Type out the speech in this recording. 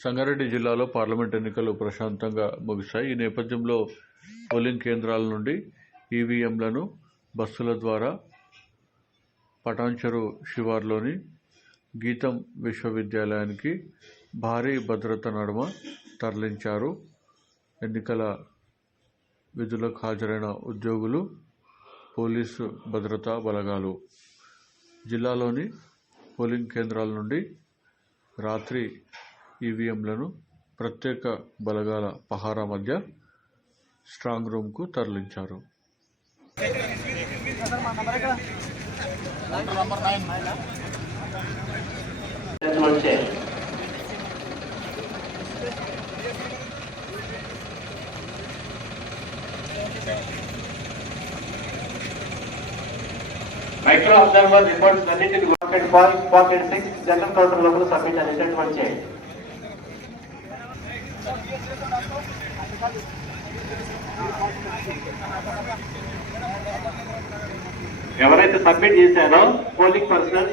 సంగారెడ్డి జిల్లాలో పార్లమెంట్ ఎన్నికలు ప్రశాంతంగా ముగిశాయి. ఈ నేపథ్యంలో పోలింగ్ కేంద్రాల నుండి ఈవీఎంలను బస్సుల ద్వారా పటాన్చెరు శివార్లోని గీతం విశ్వవిద్యాలయానికి భారీ భద్రత నడుమ తరలించారు. ఎన్నికల విధులకు హాజరైన ఉద్యోగులు, పోలీసు భద్రతా బలగాలు. జిల్లాలోని పోలింగ్ కేంద్రాల నుండి రాత్రి ఈవీఎంలను ప్రత్యేక బలగాల పహారా మధ్య స్ట్రాంగ్ రూమ్కు తరలించారు. Micro observer reports related to pocket 6 general counter లోపల సబ్మిట్ అనేటటువంటి చేయండి. ఎవరైతే సబ్మిట్ చేశారో పోలింగ్ పర్సనల్